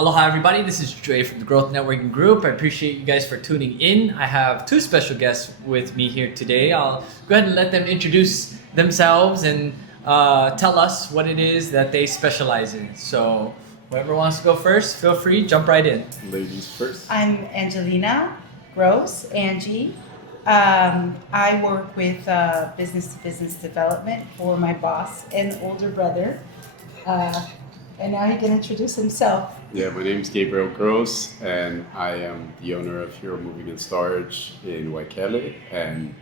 Aloha, everybody. This is Dre from the Growth Networking Group. I appreciate you guys for tuning in. I have two special guests with me here today. I'll go ahead and let them introduce themselves and tell us what it is that they specialize in. So whoever wants to go first, feel free, jump right in. Ladies first. I'm Angelina Gross, Angie. I work with business-to-business development for my boss and older brother. And now he can introduce himself. Yeah, my name's Gabriel Gross, and I am the owner of Hero Moving and Storage in Waikele, and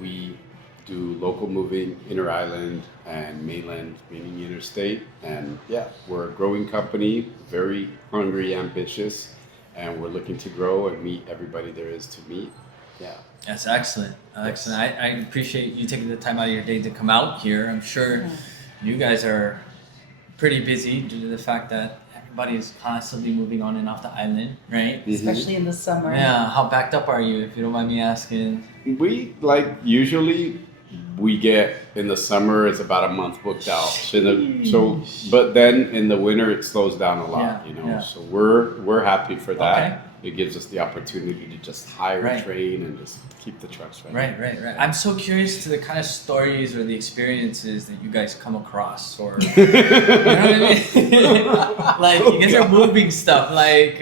we do local moving, inter-island, and mainland, meaning interstate. And yeah, we're a growing company, very hungry, ambitious, and we're looking to grow and meet everybody there is to meet. Yeah. That's excellent. Excellent. I appreciate you taking the time out of your day to come out here. I'm sure you guys are pretty busy due to the fact that everybody is constantly moving on and off the island, right? Especially in the summer. Yeah. How backed up are you, if you don't mind me asking? We usually we get in the summer it's about a month booked out. So but then in the winter it slows down a lot, So we're happy for that. Okay. It gives us the opportunity to just hire a train and just keep the trucks running. Right. I'm so curious to the kind of stories or the experiences that you guys come across, or you know what I mean? Like you guys are moving stuff. Like,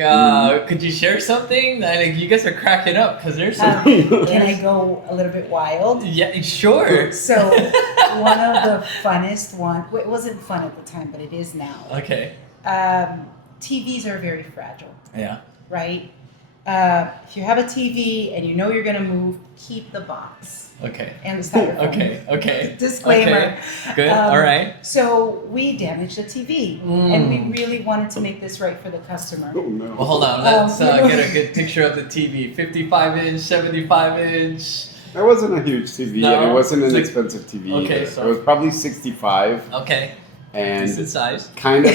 could you share something? Like you guys are cracking up because there's some. Can I go a little bit wild? Yeah, sure. So one of the funnest it wasn't fun at the time, but it is now. Okay. TVs are very fragile. Yeah. Right? If you have a TV and you know you're going to move, keep the box. Okay. And the styrofoam. Okay. Disclaimer. Okay. Good. All right. So we damaged the TV, and we really wanted to make this right for the customer. Oh no. Well, hold on. Let's get a good picture of the TV. 55-inch, 75-inch. That wasn't a huge TV, No? and it wasn't an expensive TV. Okay, either. so- It was probably 65. Okay. And Decent size. kind of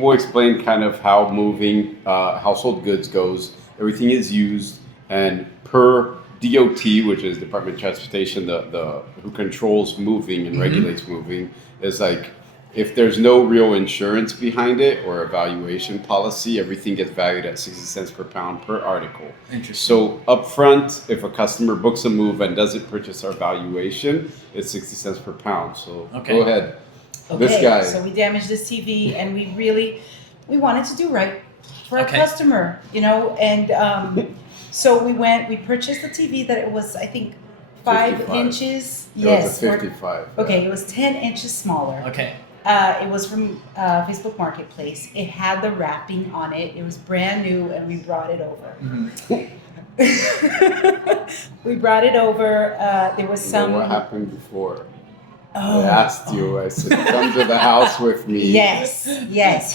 we'll explain kind of how moving household goods goes. Everything is used, and per DOT, which is Department of Transportation, the who controls moving and regulates moving, is like if there's no real insurance behind it or evaluation policy, everything gets valued at 60 cents per pound per article. Interesting. So up front, if a customer books a move and doesn't purchase our valuation, it's 60 cents per pound. So go ahead. Okay, This guy. so we damaged this TV, and we wanted to do right for our customer, and so we purchased a TV that it was, I think, 5 55. inches. It was a 55. Okay, it was 10 inches smaller. Okay. It was from Facebook Marketplace. It had the wrapping on it. It was brand new, and we brought it over. We brought it over. There was some. What happened before? Oh. I asked you. I said, "Come to the house with me." Yes.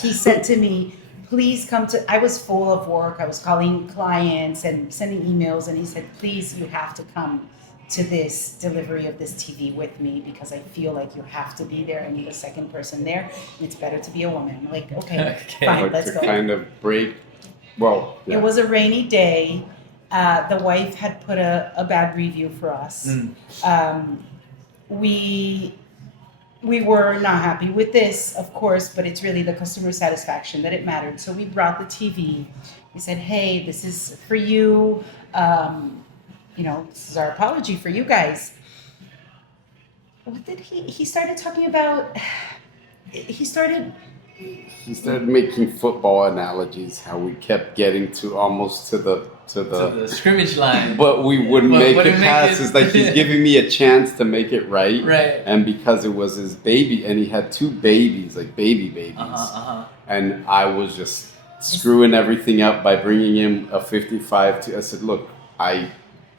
He said to me, "Please come to." I was full of work. I was calling clients and sending emails, and he said, "Please, you have to come to this delivery of this TV with me because I feel like you have to be there. I need a second person there. And it's better to be a woman." I'm like, okay. Fine, Like let's to go. kind of break. Well, yeah. It was a rainy day. The wife had put a bad review for us. We were not happy with this, of course, but it's really the customer satisfaction that it mattered. So we brought the TV. We said, "Hey, this is for you. This is our apology for you guys." What did he started talking about? He started making football analogies. How we kept getting to almost to the scrimmage line. But we wouldn't make it wouldn't make past. it. It's like he's giving me a chance to make it right. Right. And because it was his baby, and he had 2 babies, like babies. And I was just screwing everything up by bringing him a 55. I said, "Look,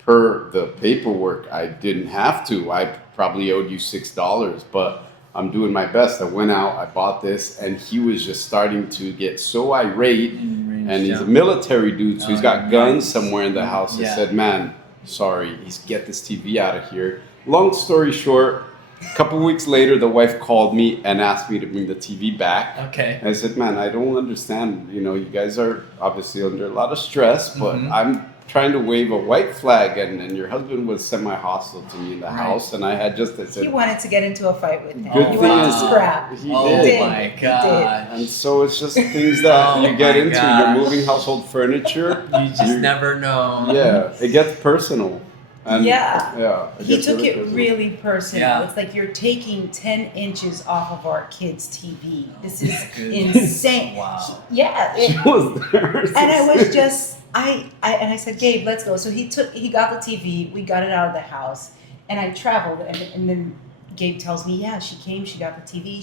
per the paperwork, I didn't have to. I probably owed you $6, but I'm doing my best." I went out, I bought this, and he was just starting to get so irate. And he's a military dude, so he's got guns somewhere in the house. I said, "Man, sorry, get this TV out of here." Long story short, a couple weeks later, the wife called me and asked me to bring the TV back. Okay. And I said, "Man, I don't understand. You guys are obviously under a lot of stress, but I'm trying to wave a white flag, and your husband was semi-hostile to me in the house, and I had just he wanted to get into a fight with him. Good He thing wanted to is- scrap. He Oh did. my god. And so it's just things that Oh you get my into. gosh. You're moving household furniture. You just never know. Yeah, it gets personal. And Yeah. it He gets took it personal. really personal. Yeah. It's like you're taking 10 inches off of our kid's TV. This is Goodness. insane. Wow. Yeah. She was there. And I was just I said, Gabe, let's go. So he got the TV, we got it out of the house, and I traveled, and then Gabe tells me, yeah, she came, she got the TV,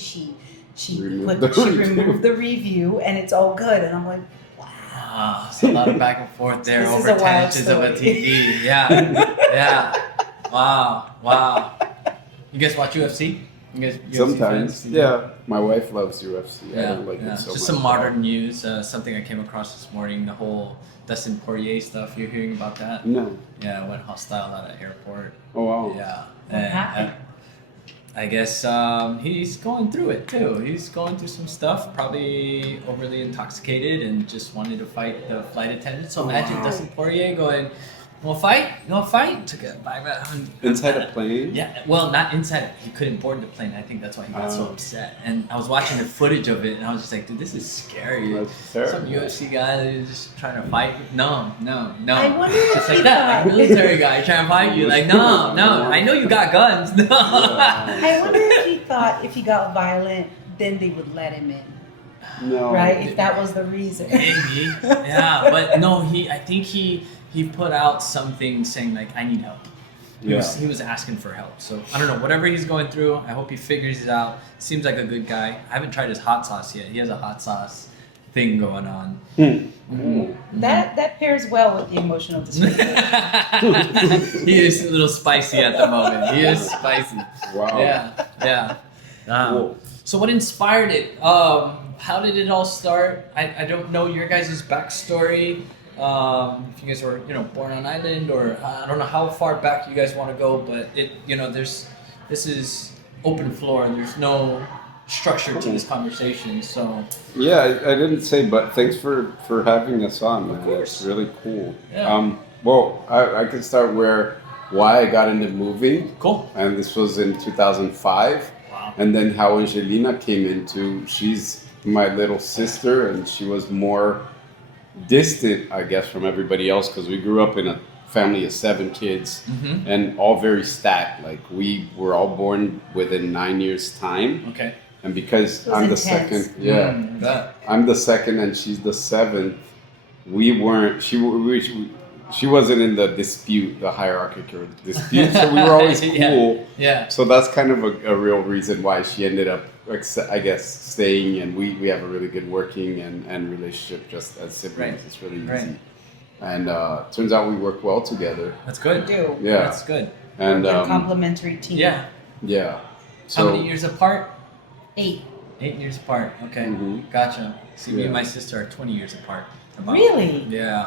she Removed removed the review, and it's all good. And I'm like, Wow, it's a lot of back and forth there This is over a 10 wild inches of a story. TV. Yeah, yeah. Wow. You guys watch UFC? You guys UFC Sometimes, fans? yeah. My wife loves UFC. I Yeah, don't like yeah. it so Just much. some modern news. Something I came across this morning. The whole Dustin Poirier stuff. You're hearing about that? No. Yeah, went hostile at an airport. Oh wow. Yeah. What happened? I guess he's going through it too. He's going through some stuff. Probably overly intoxicated and just wanted to fight the flight attendant. So imagine Wow. Dustin Poirier going, "You want to fight?" Took it by Inside a plane. Yeah, well, not inside. He couldn't board the plane. I think that's why he got so Oh. upset. And I was watching the footage of it, and I was just like, "Dude, this is scary." That's Some terrible. UFC guy that is just trying to fight. No. I wonder if Just he like that, like thought- military guy trying to fight you. Like, no. I know you got guns. No. I wonder if he thought if he got violent, then they would let him in, No. right? If that was the reason. Maybe. Yeah, but no. I think he put out something saying like, "I need help." He was asking for help. So I don't know. Whatever he's going through, I hope he figures it out. Seems like a good guy. I haven't tried his hot sauce yet. He has a hot sauce thing going on. Cool. That pairs well with the emotional distress. He is a little spicy at the moment. He is spicy. Wow. Yeah. Cool. So what inspired it? How did it all start? I don't know your guys' backstory. If you guys were, born on island, or I don't know how far back you guys want to go, but this is open floor. There's no structure to this conversation. So Yeah, I didn't say, but thanks for having us on, man. Of course. It's really cool. Yeah. Well, I can start why I got into moving, cool. and this was in 2005. Wow. And then how Angelina came into, she's my little sister, and she was more distant, I guess, from everybody else, because we grew up in a family of 7 kids, Mm-hmm. and all very stacked. Like, we were all born within 9 years' time. Okay. And because It was I'm the intense. second, That. I'm the second and she's the 7th, we weren't, she wasn't in the hierarchical dispute, so we were always Yeah. cool. Yeah. So that's kind of a real reason why she ended up, I guess, staying, and we have a really good working and relationship just as siblings. Right. It's really easy. Right. And turns out we work well together. That's good. We do. Yeah. That's good. And We're a complementary team. Yeah. yeah. How many years apart? 8. 8 years apart. Okay. Mhm. Gotcha. See, me Yeah. and my sister are 20 years apart. About. Really? Yeah.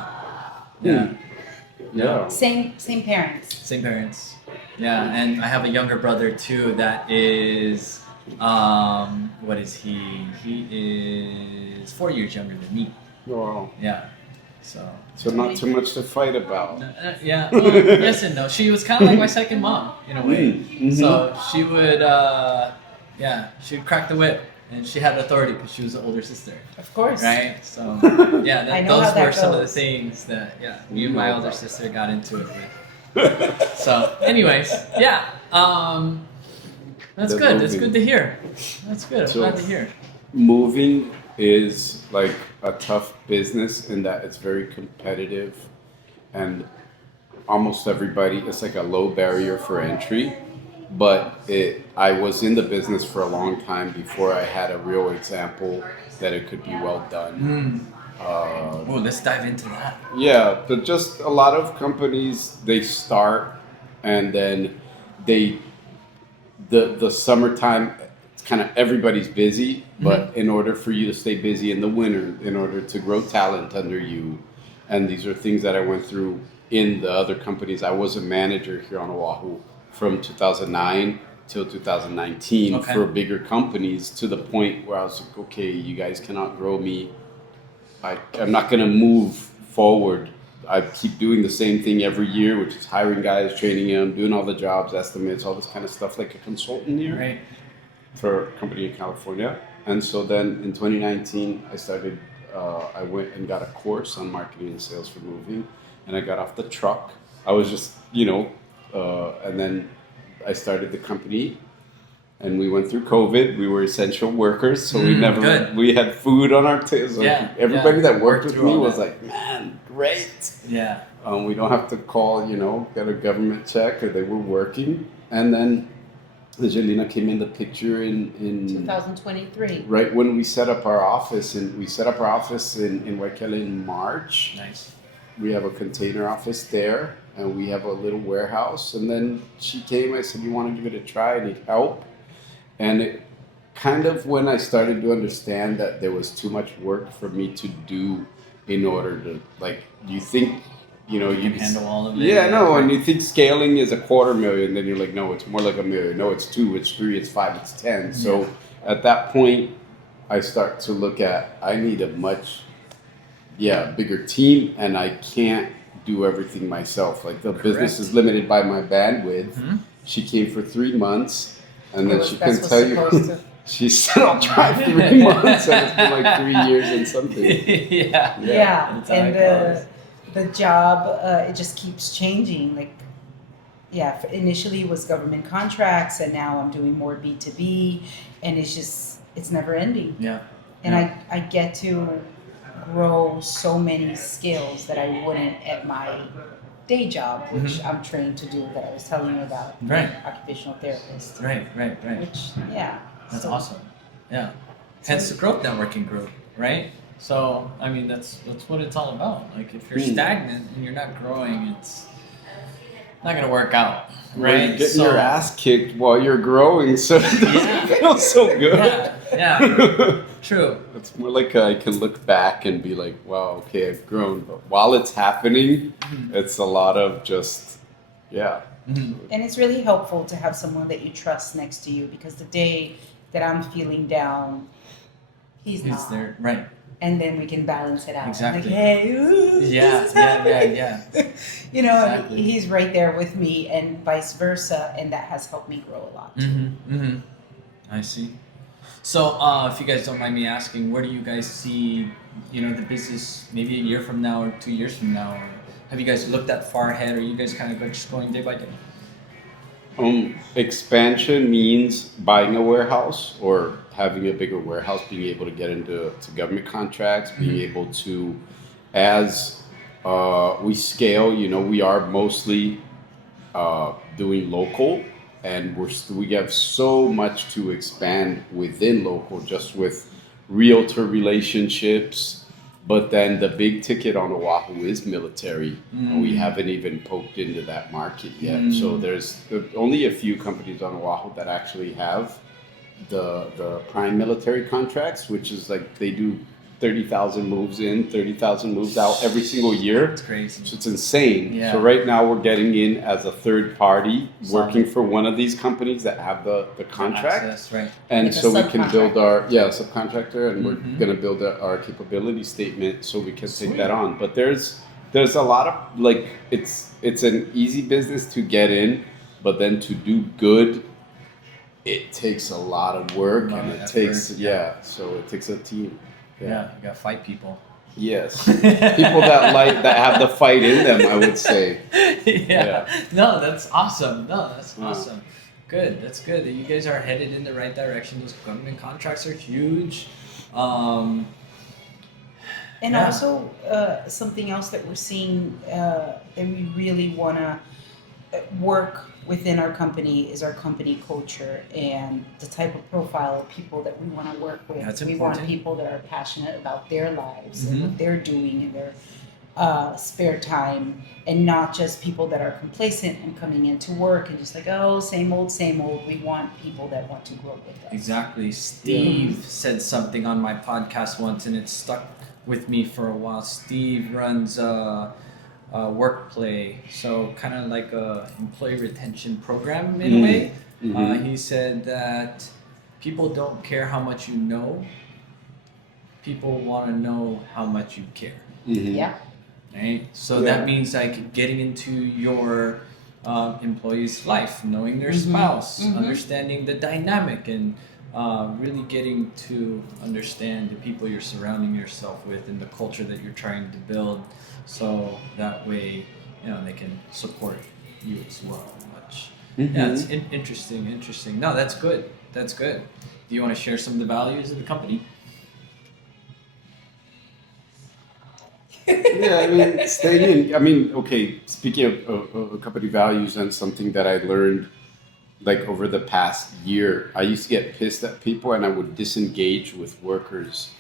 Hmm. Yeah. Yeah. Same parents. Same parents. Yeah, and I have a younger brother too that is, what is he? He is 4 years younger than me. Wow. Yeah. So. So not too much to fight about. Yeah. Well, yes and no. She was kind of like my second mom in a way. Mhm. So she would, she would crack the whip, and she had authority because she was the older sister. Of course. Right. So yeah, I know those how that were some of the goes. things that me and my older sister got into it with. So, anyways, yeah, that's The good. That's moving. good to hear. That's good. I'm So- glad to hear. Moving is like a tough business in that it's very competitive, and almost everybody, it's like a low barrier for entry. But I was in the business for a long time before I had a real example that it could be well done. Oh, let's dive into that. Yeah, but just a lot of companies, they start and then the summertime, it's kind of everybody's busy, but in order for you to stay busy in the winter, in order to grow talent under you, and these are things that I went through in the other companies. I was a manager here on Oahu from 2009 till 2019 Okay. for bigger companies, to the point where I was like, okay, you guys cannot grow me. I'm not going to move forward I keep doing the same thing every year, which is hiring guys, training them, doing all the jobs, estimates, all this kind of stuff like a consultant here Right. for a company in California. And so then in 2019, I went and got a course on marketing and sales for moving, and I got off the truck. I was just, and then I started the company, and we went through COVID. We were essential workers, so we had food on our tables. Everybody that worked with me was like, man, great. Yeah. We don't have to call, get a government check, or they were working. And then Angelina came in the picture in 2023. Right when we set up our office, and we set up our office in Waikele in March. Nice. We have a container office there, and we have a little warehouse. And then she came. I said, "You want to give it a try? I need help." And it kind of, when I started to understand that there was too much work for me to do in order to, like, you think, you can handle all of it. Yeah, no, and you think scaling is $250,000, then you're like, no, it's more like $1 million. No, it's 2, it's 3, it's 5, it's 10. So at that point, I start to look at, I need a much, bigger team, and I can't do everything myself. Like, the business is limited by my bandwidth. Mm-hmm. She came for 3 months, and then she couldn't tell you. She said, I'll try 3 months, and it's been like 3 years and something. Yeah. And the job, it just keeps changing. Like, initially it was government contracts, and now I'm doing more B2B, and it's never ending. Yeah. And I get to grow so many skills that I wouldn't at my day job, which I'm trained to do, that I was telling you about. Right. Occupational therapist. Right. Which, That's awesome. Yeah. Hence the growth networking group, right? So, I mean, that's what it's all about. Like, if you're stagnant and you're not growing, it's not going to work out, right? You're getting your ass kicked while you're growing, so it doesn't feel so good. Yeah. True. It's more like I can look back and be like, wow, okay, I've grown. But while it's happening, it's a lot of just, And it's really helpful to have someone that you trust next to you, because the day that I'm feeling down, he's not there, right? And then we can balance it out. Exactly. Like, hey, this is happening. Exactly. He's right there with me, and vice versa, and that has helped me grow a lot. I see. So, if you guys don't mind me asking, where do you guys see, the business maybe a year from now or 2 years from now? Or have you guys looked that far ahead, or are you guys kind of just going day by day? Expansion means buying a warehouse or having a bigger warehouse, being able to get into government contracts, being able to, as we scale, we are mostly doing local, and we have so much to expand within local, just with realtor relationships. But then the big ticket on Oahu is military, and we haven't even poked into that market yet. So there's only a few companies on Oahu that actually have the prime military contracts, which is like they do 30,000 moves in, 30,000 moves out every single year. It's crazy. So it's insane. Yeah. So right now we're getting in as a third party, working for one of these companies that have the contract. Access, right. And Like so we can build our subcontractor, and we're going to build our capability statement so we can take that on. But there's a lot of, like, it's an easy business to get in, but then to do good, it takes a lot of work, and it takes so it takes a team. Yeah, you gotta fight people. Yes, people that have the fight in them, I would say. No, that's awesome. Awesome. Good. That's good that you guys are headed in the right direction. Those government contracts are huge. And also something else that we're seeing that we really want to work within our company is our company culture and the type of profile of people that we want to work with. That's we important. want people that are passionate about their lives and what they're doing in their spare time, and not just people that are complacent and coming into work and just like, oh, same old, same old. We want people that want to grow with us. Exactly. Steve said something on my podcast once, and it stuck with me for a while. Steve runs Workplay, so kind of like a employee retention program in a way. He said that people don't care how much you know, people want to know how much you care. right? So that means like getting into your employee's life, knowing their spouse, understanding the dynamic, and really getting to understand the people you're surrounding yourself with and the culture that you're trying to build, so that way, you know, they can support you as well. Which, yeah, it's interesting. No, that's good. That's good. Do you want to share some of the values of the company? Yeah, I mean, staying in. I mean, okay. Speaking of company values, and something that I learned like over the past year, I used to get pissed at people, and I would disengage with workers,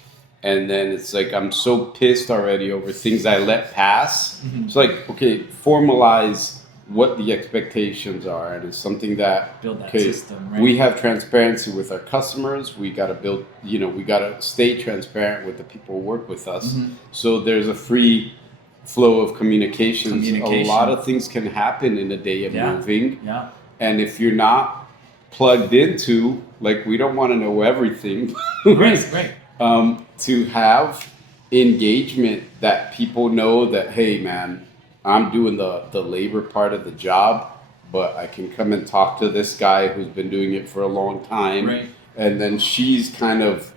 and then it's like I'm so pissed already over things I let pass. It's like, okay, formalize what the expectations are, and it's something that Build that okay, system, right? we have transparency with our customers. We got to build, you know, we got to stay transparent with the people who work with us. So there's a free flow of communications. A lot of things can happen in a day of moving. Yeah. And if you're not plugged into, like, we don't want to know everything. Right. To have engagement that people know that, hey, man, I'm doing the labor part of the job, but I can come and talk to this guy who's been doing it for a long time. Right. And then she's kind of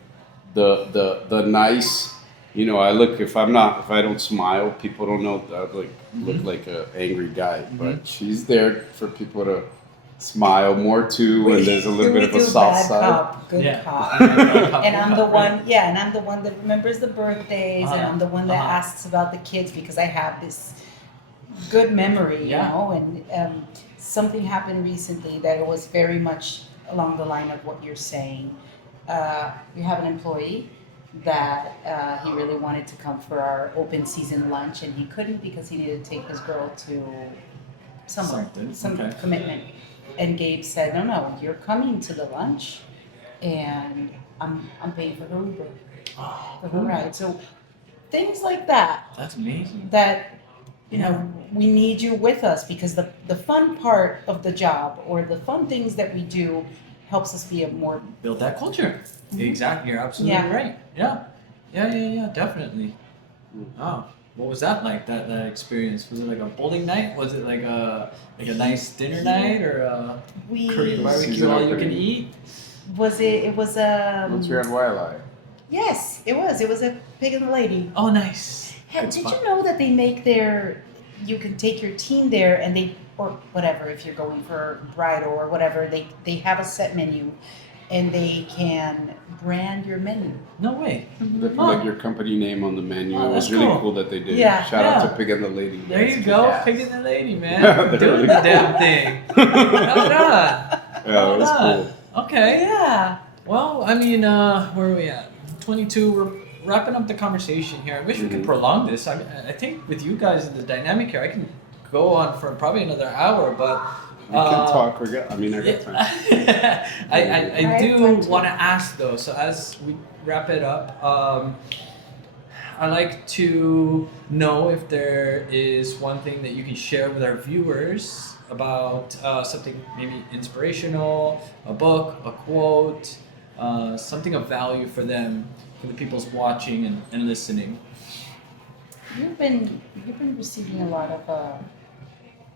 the nice, you know, if I don't smile, people don't know that I look like an angry guy. But she's there for people to smile more too, and there's a little bit of a soft side. Cop, good cop. And I'm the one, and I'm the one that remembers the birthdays, and I'm the one that asks about the kids because I have this good memory, you know. And something happened recently that was very much along the line of what you're saying. You have an employee that he really wanted to come for our open season lunch, and he couldn't because he needed to take his girl to somewhere, some commitment. And Gabe said, no, you're coming to the lunch, and I'm paying for her Uber, for her ride. So things like that. That's amazing. That, you know, we need you with us, because the fun part of the job, or the fun things that we do, helps us be a more... Build that culture. Exactly. You're absolutely right. Yeah, definitely. Oh. What was that like? That experience? Was it like a bowling night? Was it like a nice dinner night, or a Korean barbecue all you can eat? It was a... Once we had Wildlife. Yes, it was. It was a Pig and the Lady. Oh, nice. Did you know that they make you can take your team there, and or whatever, if you're going for bridal or whatever, they have a set menu, and they can brand your menu. No way. They put like your company name on the menu. It was really cool that they did. Yeah. Shout out to Pig and the Lady. There you go, Pig and the Lady, man. Doing the damn thing. Well done. Yeah, it was cool. Okay. Yeah. Well, I mean, where are we at? 22. We're wrapping up the conversation here. I wish we could prolong this. I think with you guys in the dynamic here, I can go on for probably another hour, but... We can talk. I got time. I do want to ask though. So as we wrap it up, I like to know if there is one thing that you can share with our viewers about something maybe inspirational, a book, a quote, something of value for them, for the people watching and listening. You've been receiving a lot of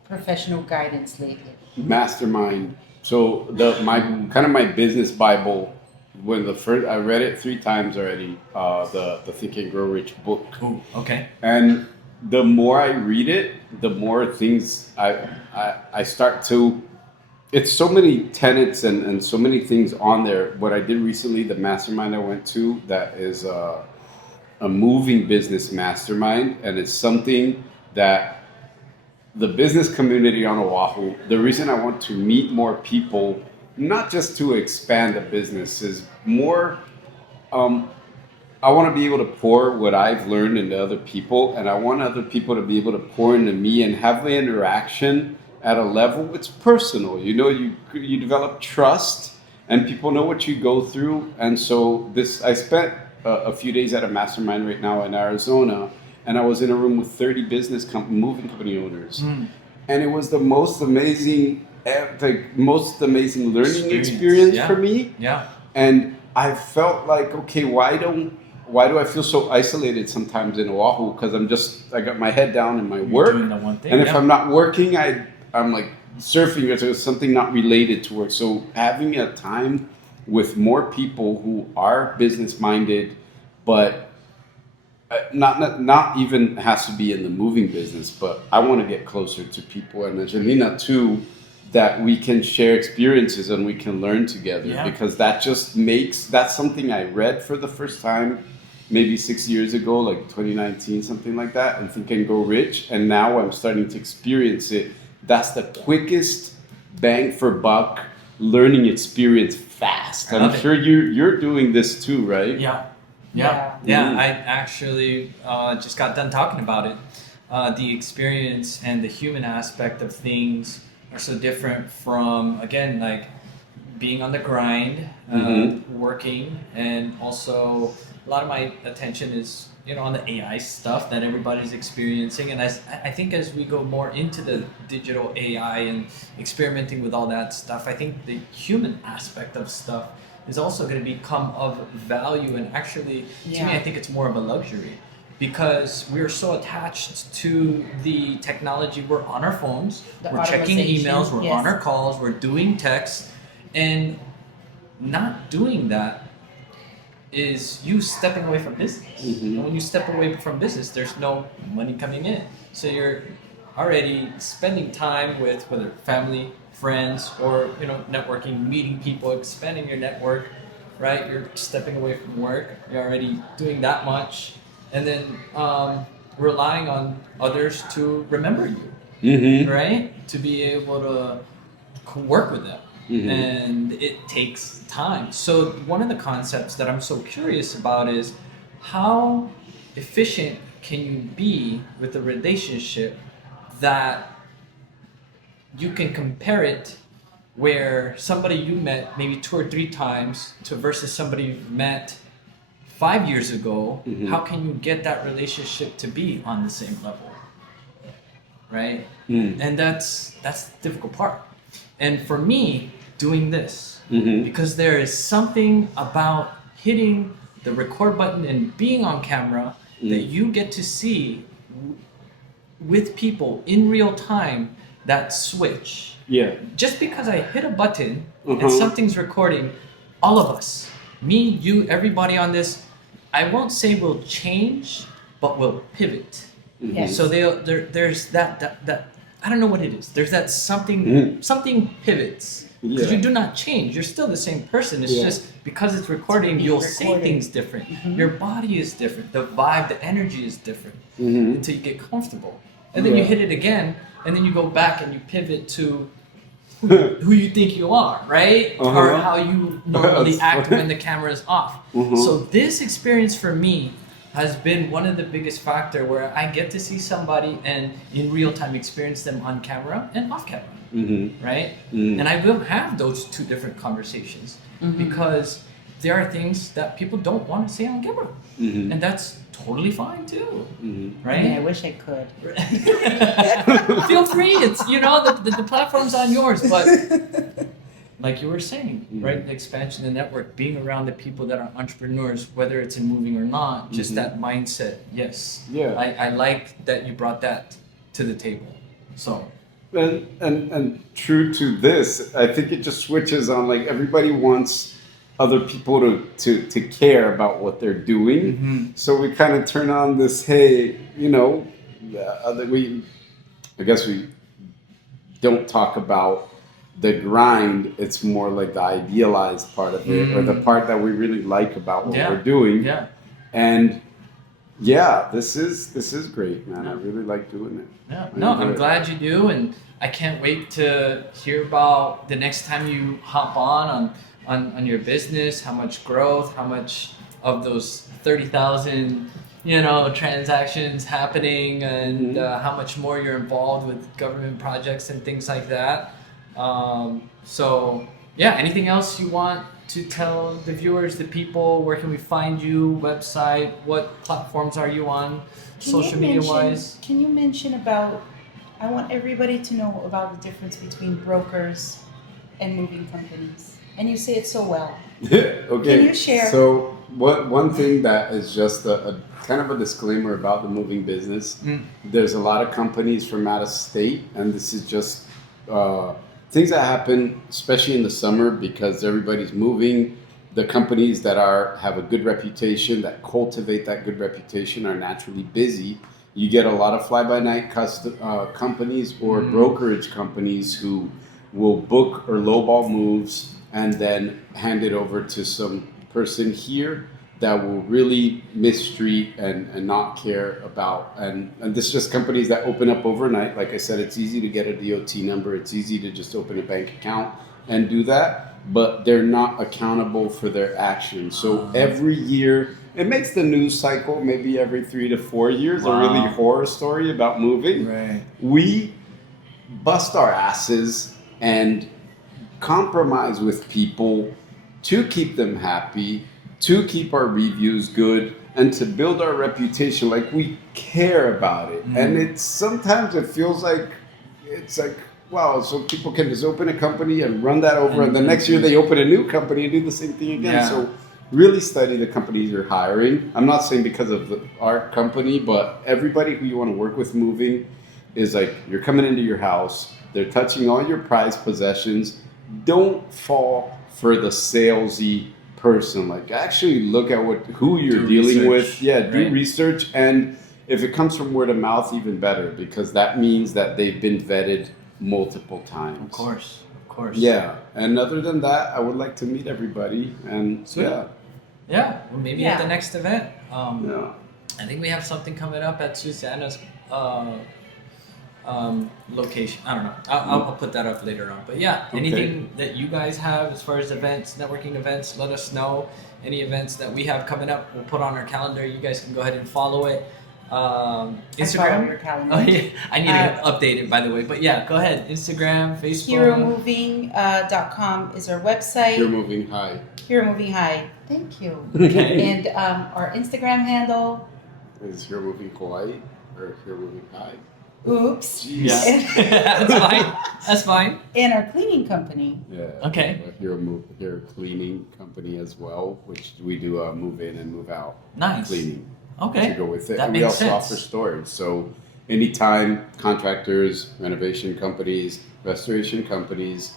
professional guidance lately. Mastermind. So my business Bible. When I read it 3 times already. The Think and Grow Rich book. Ooh, okay. And the more I read it, the more things I start to. It's so many tenets and so many things on there. What I did recently, the mastermind I went to, that is a moving business mastermind, and it's something that the business community on Oahu, the reason I want to meet more people, not just to expand the business, is more, I want to be able to pour what I've learned into other people, and I want other people to be able to pour into me and have the interaction at a level, it's personal. You know, you develop trust, and people know what you go through. And so I spent a few days at a mastermind right now in Arizona, and I was in a room with 30 moving company owners. And it was the most amazing learning experience for me. Yeah. And I felt like, okay, why why do I feel so isolated sometimes in Oahu? Because I got my head down in my work. Doing the one thing, and if I'm not working, I'm like surfing or there's something not related to work. So having a time with more people who are business minded, but not even has to be in the moving business, but I want to get closer to people and Angelina too, that we can share experiences and we can learn together, because that's something I read for the first time maybe 6 years ago, like 2019, something like that, and Think and Go Rich, and now I'm starting to experience it. That's the quickest bang for buck learning experience fast. I'm sure you're doing this too, right? Yeah. I actually just got done talking about it. The experience and the human aspect of things are so different from, again, like being on the grind, working, and also a lot of my attention is, on the AI stuff that everybody's experiencing. And I think as we go more into the digital AI and experimenting with all that stuff, I think the human aspect of stuff is also going to become of value. And actually, to me, I think it's more of a luxury, because we're so attached to the technology. We're on our phones, we're checking emails, we're on our calls, we're doing texts, and not doing that is you stepping away from business. And when you step away from business, there's no money coming in. So you're already spending time with whether family, friends, or networking, meeting people, expanding your network, right? You're stepping away from work. You're already doing that much, and then relying on others to remember you, right? To be able to work with them. And it takes time. So one of the concepts that I'm so curious about is how efficient can you be with a relationship that you can compare it where somebody you met maybe 2 or 3 times to versus somebody you've met 5 years ago. How can you get that relationship to be on the same level, right? And that's the difficult part. And for me, doing this, because there is something about hitting the record button and being on camera that you get to see with people in real time, that switch. Just because I hit a button and something's recording, all of us, me, you, everybody on this, I won't say we'll change, but we'll pivot. So there's that I don't know what it is. There's that something pivots. Because you do not change. You're still the same person. It's just because it's recording, you'll say things different. Your body is different. The vibe, the energy is different until you get comfortable. And then you hit it again, and then you go back and you pivot to who you think you are, right? Or how you normally act when the camera is off. So this experience for me has been one of the biggest factor where I get to see somebody and in real time experience them on camera and off camera, right? And I will have those 2 different conversations because there are things that people don't want to say on camera, and that's totally fine too, right? I wish I could. Feel free. It's the platform's on yours, but like you were saying, right? The expansion of the network, being around the people that are entrepreneurs, whether it's in moving or not, just that mindset. Yes. I like that you brought that to the table. So. And true to this, I think it just switches on, like, everybody wants other people to care about what they're doing. So we kind of turn on this, hey, I guess we don't talk about the grind. It's more like the idealized part of it, or the part that we really like about what we're doing. And this is great, man. I really like doing it. I'm glad you do, and I can't wait to hear about the next time you hop on your business, how much growth, how much of those 30,000 transactions happening, and how much more you're involved with government projects and things like that. Anything else you want to tell the viewers, the people? Where can we find you? Website? What platforms are you on, social media wise? Can you mention about, I want everybody to know about the difference between brokers and moving companies and you say it so well. Okay. Can you share? So one thing that is just a kind of a disclaimer about the moving business. There's a lot of companies from out of state, and this is just things that happen, especially in the summer, because everybody's moving. The companies that have a good reputation, that cultivate that good reputation, are naturally busy. You get a lot of fly-by-night companies or brokerage companies who will book or lowball moves and then hand it over to some person here that will really mistreat and not care about. And this is just companies that open up overnight. Like I said, it's easy to get a DOT number. It's easy to just open a bank account and do that, but they're not accountable for their actions. So every year, it makes the news cycle maybe every 3 to 4 years, a really horror story about moving. Right. We bust our asses and compromise with people to keep them happy, to keep our reviews good, and to build our reputation. Like, we care about it. And sometimes it feels like, it's like, wow, so people can just open a company and run that over, and the next year they open a new company and do the same thing again. Yeah. So really study the companies you're hiring. I'm not saying because of our company, but everybody who you want to work with moving is like, you're coming into your house, they're touching all your prized possessions. Don't fall for the salesy person. Like, actually look at who you're dealing with. Yeah, do research, and if it comes from word of mouth, even better, because that means that they've been vetted multiple times. Of course. Yeah, and other than that, I would like to meet everybody, and Yeah, well, maybe at the next event. Yeah. I think we have something coming up at Susanna's location. I don't know. I'll put that up later on. But yeah, anything that you guys have as far as events, networking events, let us know. Any events that we have coming up, we'll put on our calendar. You guys can go ahead and follow it. Instagram. I follow your calendar. Oh yeah, I need to update it, by the way. But yeah, go ahead. Instagram, Facebook. HeroMoving.com is our website. You're moving high. Hero Moving High. Thank you. Okay. And our Instagram handle. Is Hero Moving Hawaii or Hero Moving High? Oops. Yeah. That's fine. That's fine. And our cleaning company. Yeah. Okay. Hero Cleaning Company as well, which we do move in and move out. Nice. Cleaning. Okay. To go with it. That And we makes also sense. offer storage. So anytime contractors, renovation companies, restoration companies,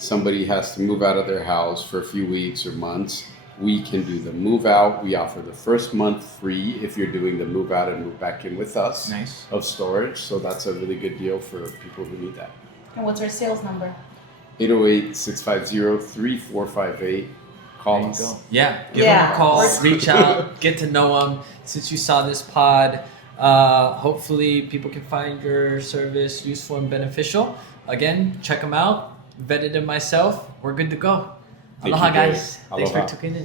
somebody has to move out of their house for a few weeks or months, we can do the move out. We offer the first month free if you're doing the move out and move back in with us. Nice. Of storage. So that's a really good deal for people who need that. And what's our sales number? 808-650-3458. Call us. Go. Yeah, give them a call, reach out, get to know them. Since you saw this pod, hopefully people can find your service useful and beneficial. Again, check them out. Vetted them myself. We're good to go. Thank Aloha, you, guys. Aloha. Thanks for tuning in.